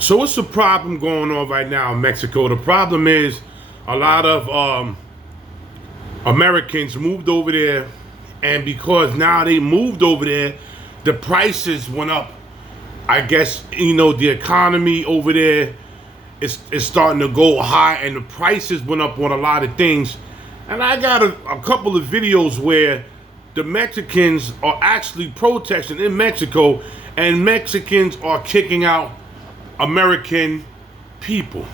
So what's the problem going on right now in Mexico? The problem is a lot of Americans moved over there, and because now they moved over there, the prices went up. I guess the economy over there is starting to go high, and the prices went up on a lot of things. And I got a couple of videos where the Mexicans are actually protesting in Mexico, and Mexicans are kicking out American people.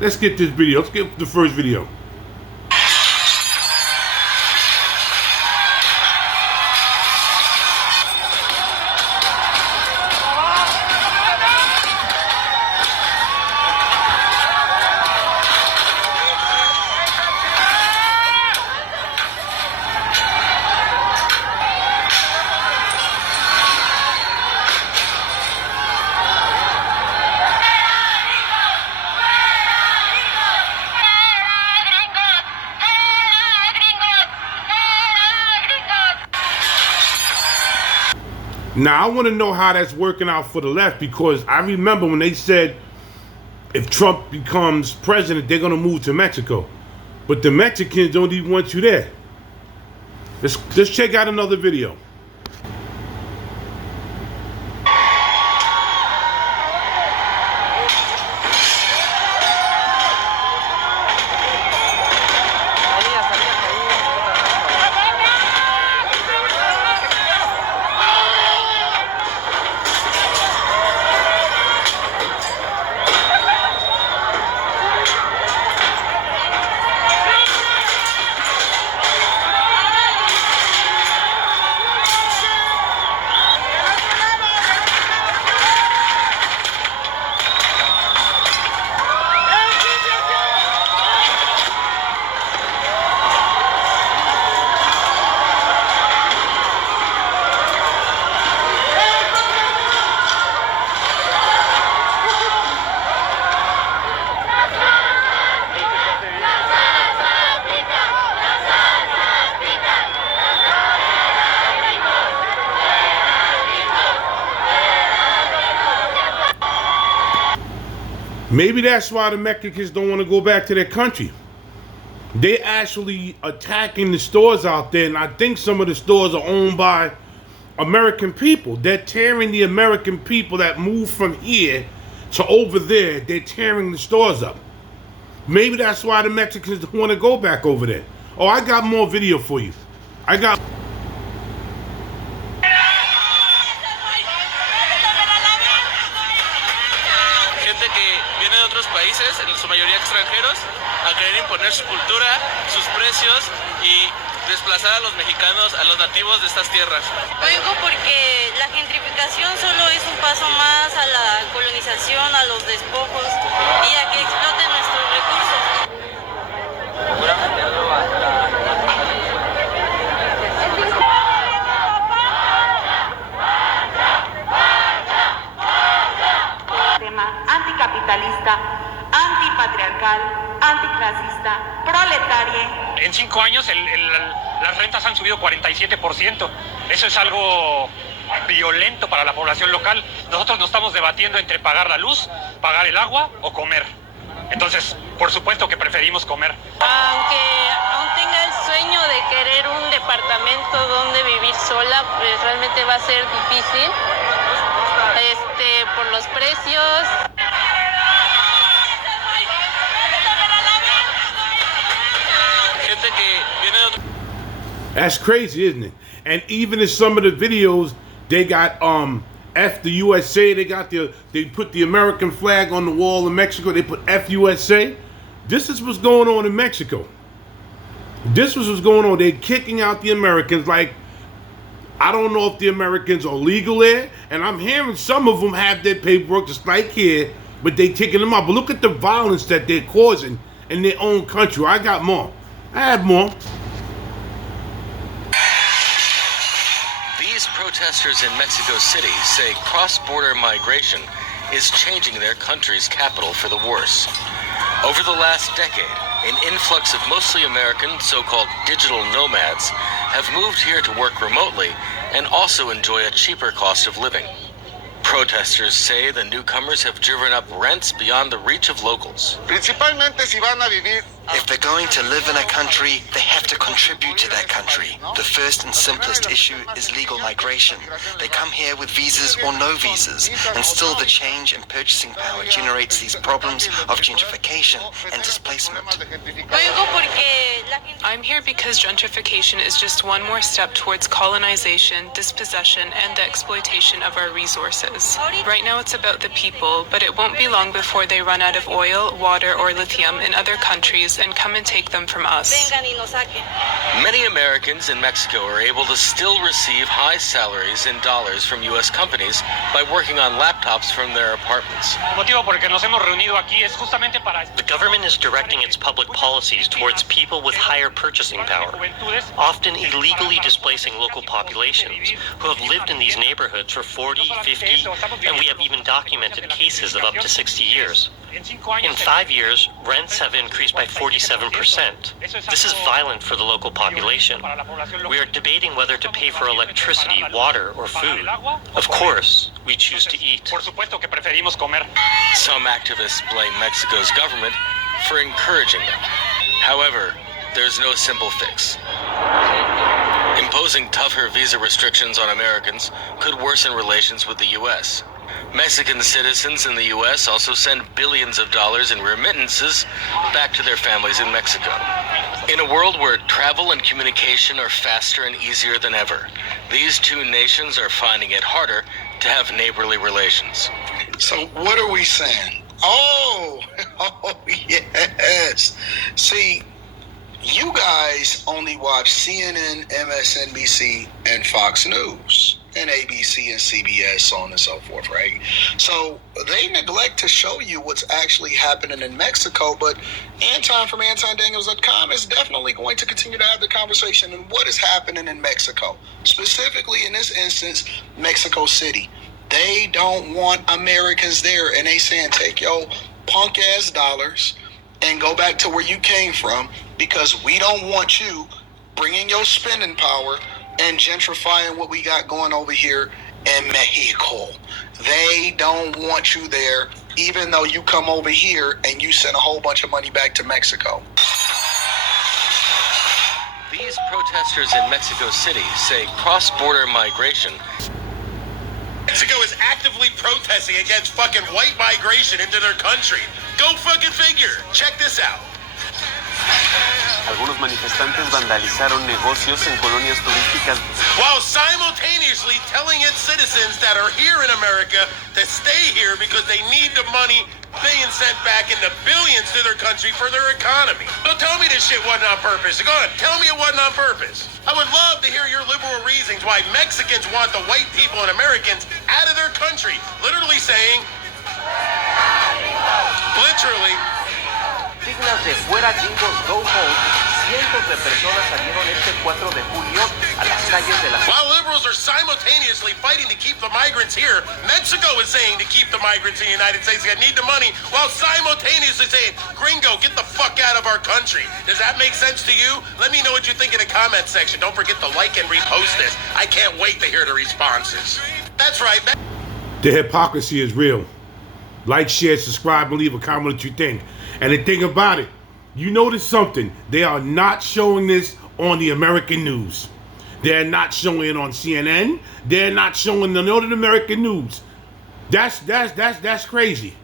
Let's get this video. Let's get the first video. Now, I want to know how that's working out for the left, because I remember when they said if Trump becomes president, they're going to move to Mexico. But the Mexicans don't even want you there. Let's check out another video. Maybe that's why the Mexicans don't want to go back to their country. They actually attacking the stores out there, and I think some of the stores are owned by American people. They're tearing the American people that moved from here to over there. They're tearing the stores up. Maybe that's why the Mexicans don't want to go back over there. Oh, I got more video for you. I got... Gente que viene de otros países, en su mayoría extranjeros, a querer imponer su cultura, sus precios y desplazar a los mexicanos, a los nativos de estas tierras. Vengo porque la gentrificación solo es un paso más a la colonización, a los despojos y a que exploten nuestros recursos. Anticapitalista, antipatriarcal, anticlasista, proletaria. En 5 años las rentas han subido 47%. Eso es algo violento para la población local. Nosotros nos estamos debatiendo entre pagar la luz, pagar el agua o comer. Entonces, por supuesto que preferimos comer. Aunque aún tenga el sueño de querer un departamento donde vivir sola, pues realmente va a ser difícil. Por los precios. Gente que viene de otro... That's crazy, isn't it? And even in some of the videos, they got F the USA. They put the American flag on the wall in Mexico. They put F USA. This is what's going on in Mexico. This was what's going on. They're kicking out the Americans. Like, I don't know if the Americans are legal there, and I'm hearing some of them have their paperwork just like here, but they kicking them out. But look at the violence that they're causing in their own country. I got more. I have more. These protesters in Mexico City say cross-border migration is changing their country's capital for the worse. Over the last decade, an influx of mostly American so-called digital nomads have moved here to work remotely and also enjoy a cheaper cost of living. Protesters say the newcomers have driven up rents beyond the reach of locals. Principalmente si van a vivir. If they're going to live in a country, they have to contribute to that country. The first and simplest issue is legal migration. They come here with visas or no visas, and still the change in purchasing power generates these problems of gentrification and displacement. I'm here because gentrification is just one more step towards colonization, dispossession, and the exploitation of our resources. Right now it's about the people, but it won't be long before they run out of oil, water, or lithium in other countries and come and take them from us. Many Americans in Mexico are able to still receive high salaries in dollars from U.S. companies by working on laptops from their apartments. The government is directing its public policies towards people with higher purchasing power, often illegally displacing local populations who have lived in these neighborhoods for 40, 50, and we have even documented cases of up to 60 years. In 5 years, rents have increased by 47%. This is violent for the local population. We are debating whether to pay for electricity, water, or food. Of course, we choose to eat. Some activists blame Mexico's government for encouraging them. However, there's no simple fix. Imposing tougher visa restrictions on Americans could worsen relations with the U.S. Mexican citizens in the U.S. also send billions of dollars in remittances back to their families in Mexico. In a world where travel and communication are faster and easier than ever, these two nations are finding it harder to have neighborly relations. So what are we saying? Oh, yes. See, you guys only watch CNN, MSNBC, and Fox News, and ABC and CBS, so on and so forth, right? So they neglect to show you what's actually happening in Mexico, but Anton from AntonDaniels.com is definitely going to continue to have the conversation on what is happening in Mexico, specifically in this instance, Mexico City. They don't want Americans there, and they saying take your punk ass dollars and go back to where you came from, because we don't want you bringing your spending power and gentrifying what we got going over here in Mexico. They don't want you there, even though you come over here and you send a whole bunch of money back to Mexico. These protesters in Mexico City say cross-border migration. Mexico is actively protesting against fucking white migration into their country. Go fucking figure. Check this out. Algunos manifestantes vandalizaron negocios en colonias turísticas, while simultaneously telling its citizens that are here in America to stay here because they need the money being sent back into billions to their country for their economy. Don't tell me this shit wasn't on purpose. Go ahead, tell me it wasn't on purpose. I would love to hear your liberal reasons why Mexicans want the white people and Americans out of their country. Literally saying, literally, signas de fuera gringos go home. Cientos de personas salieron este 4 de julio a las calles de la ciudad. While liberals are simultaneously fighting to keep the migrants here, Mexico is saying to keep the migrants in the United States. They need the money, while simultaneously saying, gringo, get the fuck out of our country. Does that make sense to you? Let me know what you think in the comment section. Don't forget to like and repost this. I can't wait to hear the responses. That's right. The hypocrisy is real. Like, share, subscribe, and leave a comment what you think. And the thing about it, you notice something. They are not showing this on the American news. They're not showing it on CNN. They're not showing the Northern American news. That's crazy.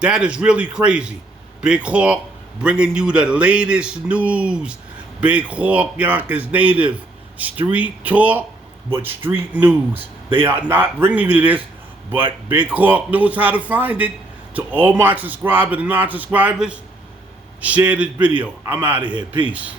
That is really crazy. Big Hawk bringing you the latest news. Big Hawk, Yonkers native. Street talk, but street news. They are not bringing you this, but Big Hawk knows how to find it. To all my subscribers and non-subscribers, share this video. I'm out of here. Peace.